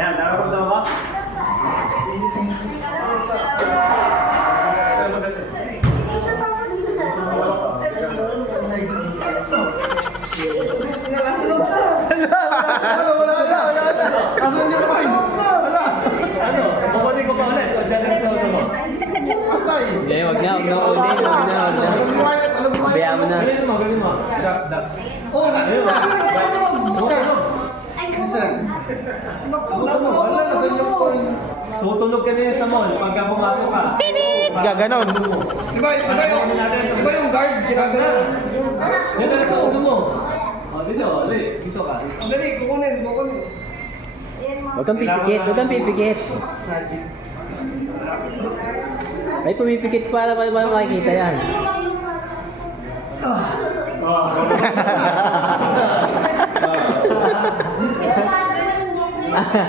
Ayan, nararamdaman ba? Asan yung point? Wala. Ano? Babalik ko pa ulit. Diyan na sa auto mo. Patay. Hindi, wag na ulit. Wag na. Bayaan mo na. Galing mo, galing mo. Dak. Oh, ayun. Tutulog ka din sa mall pagka pumasok ka. Gaganon. Iba yung guard, ginagana. Yan na sa ulo mo. O, dito, ulit. Dito ka. Ang dali, kukunin. Huwag kang pipikit. Huwag kang pipikit. Ay, pumipikit para makikita yan.